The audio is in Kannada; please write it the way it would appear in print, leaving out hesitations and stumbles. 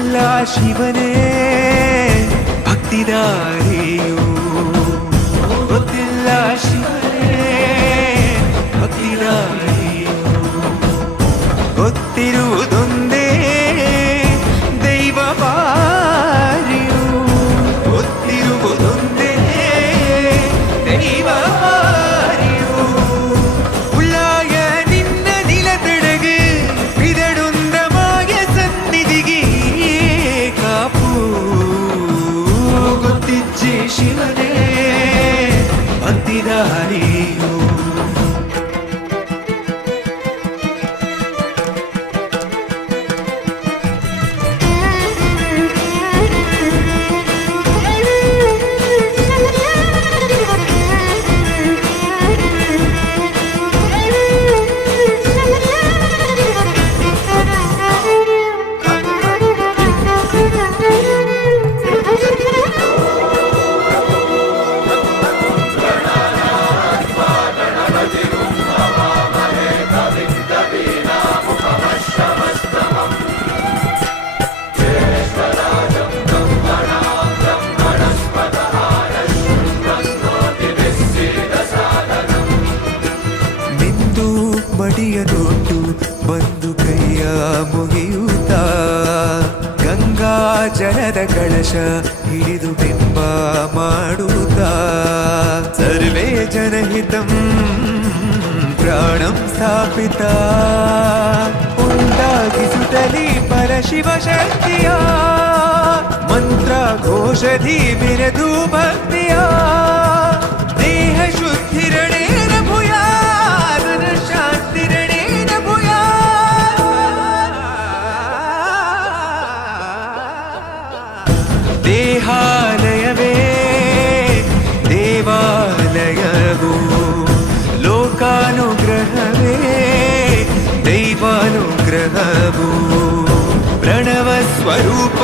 ಗೊತ್ತಿಲ್ಲ ಶಿವನೇ ಭಕ್ತಿದಾರಿಯು, ಗೊತ್ತಿಲ್ಲ ಶಿವನೇ ಭಕ್ತಿದಾರಿಯು, ಗೊತ್ತಿರುವುದೊಂದೇ ದೈವ ಬಾರಿಯು, ಗೊತ್ತಿರುವುದೊಂದೇ ದೈವ ಬಾರಿಯು. ಉಳ್ಳಾಯ ನಿನ್ನ ನಿಲತಡகு ಬಿದಡುಂದ ಮಾಯ ಸನ್ನಿಧಿಗೆ ಕಾಪು, ಗೊತ್ತಿಜ್ಜೆ ಶಿವನೇ ಭಕ್ತಿದಾರಿಯು. ಮಡಿಯನೊಟ್ಟು ಬಂದು ಕೈಯ ಮುಗಿಯುತ್ತ ಗಂಗಾ ಜಲದ ಕಳಶ ಹಿಡಿದು ಬಿಂಬ ಮಾಡುತ್ತ ಸರ್ವೇ ಜನಹಿತಂ ಪ್ರಾಣಂ ಸ್ಥಾಪಿತ ಉಂಟಾಗಿಸುತ್ತಲಿ ಪರಶಿವ ಶಕ್ತಿಯ ಮಂತ್ರ ಘೋಷಧಿ ಬಿರದು ಭಕ್ತಿಯ ದೇಹ ಶುದ್ಧಿರಣೇನ ಭೂಯಾ ಶಾಂತಿರಣೇನ ಭೂಯಾ. ದೇಹಾಲಯವೇ ದೇವಾಲಯವು, ಲೋಕಾನುಗ್ರಹವೇ ದೈವಾನುಗ್ರಹವು, ಪ್ರಣವ ಸ್ವರೂಪ